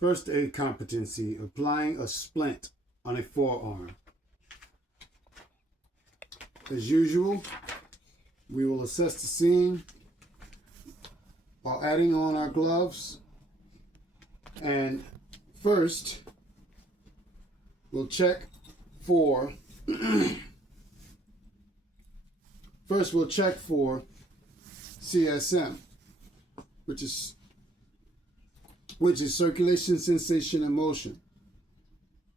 First aid competency, applying a splint on a forearm. As usual, we will assess the scene while adding on our gloves. And first, we'll check for CSM, which is circulation, sensation, and motion.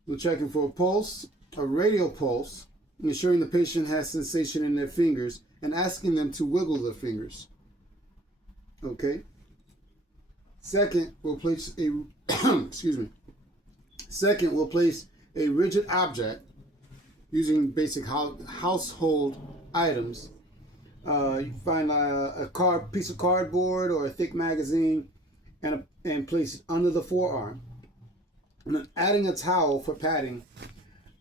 We're checking for a pulse, a radial pulse, ensuring the patient has sensation in their fingers and asking them to wiggle their fingers. Okay. Second, we'll place a Second, we'll place a rigid object using basic household items. You find a piece of cardboard or a thick magazine and place it under the forearm. And then adding a towel for padding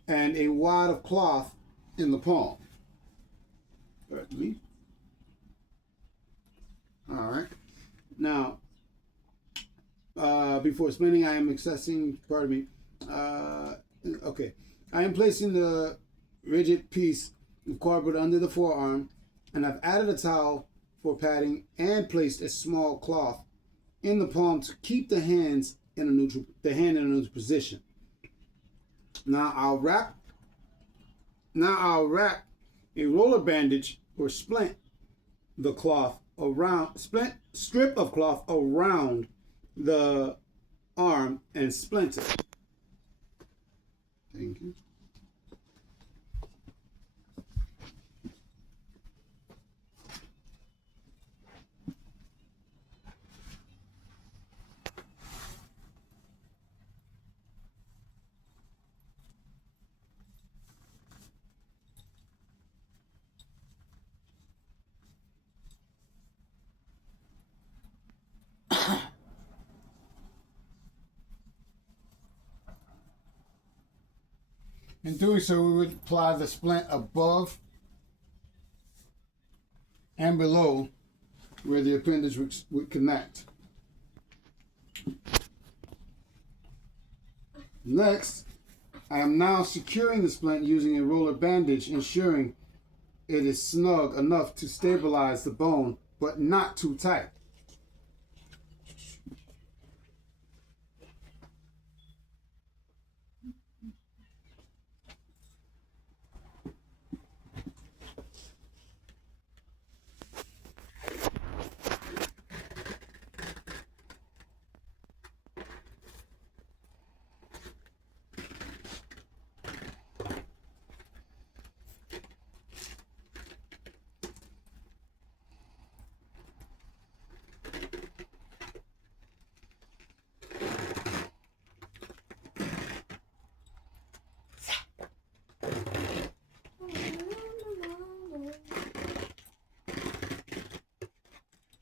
and a wad of cloth in the palm. All right. Now, before spinning, I am accessing, okay. I am placing the rigid piece of cardboard under the forearm, and I've added a towel for padding and placed a small cloth in the palm to keep the hand in a neutral position. Now I'll wrap a roller bandage or strip of cloth around the arm and splint it. Thank you. In doing so, we would apply the splint above and below where the appendage would connect. Next, I am now securing the splint using a roller bandage, ensuring it is snug enough to stabilize the bone, but not too tight.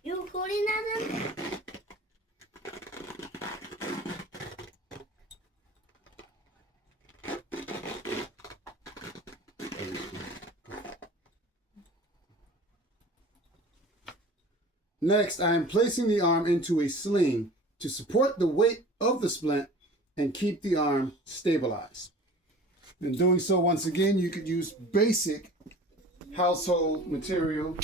You recording that then? Next, I am placing the arm into a sling to support the weight of the splint and keep the arm stabilized. In doing so, once again, you could use basic household material.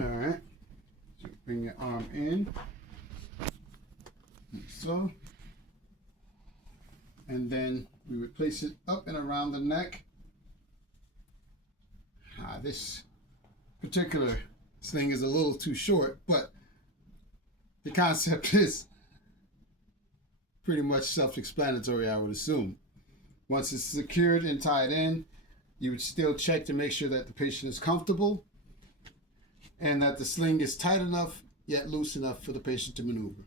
All right, so bring your arm in, like so, and then we would place it up and around the neck. This particular sling is a little too short, but the concept is pretty much self-explanatory, I would assume. Once it's secured and tied in, you would still check to make sure that the patient is comfortable and that the sling is tight enough yet loose enough for the patient to maneuver.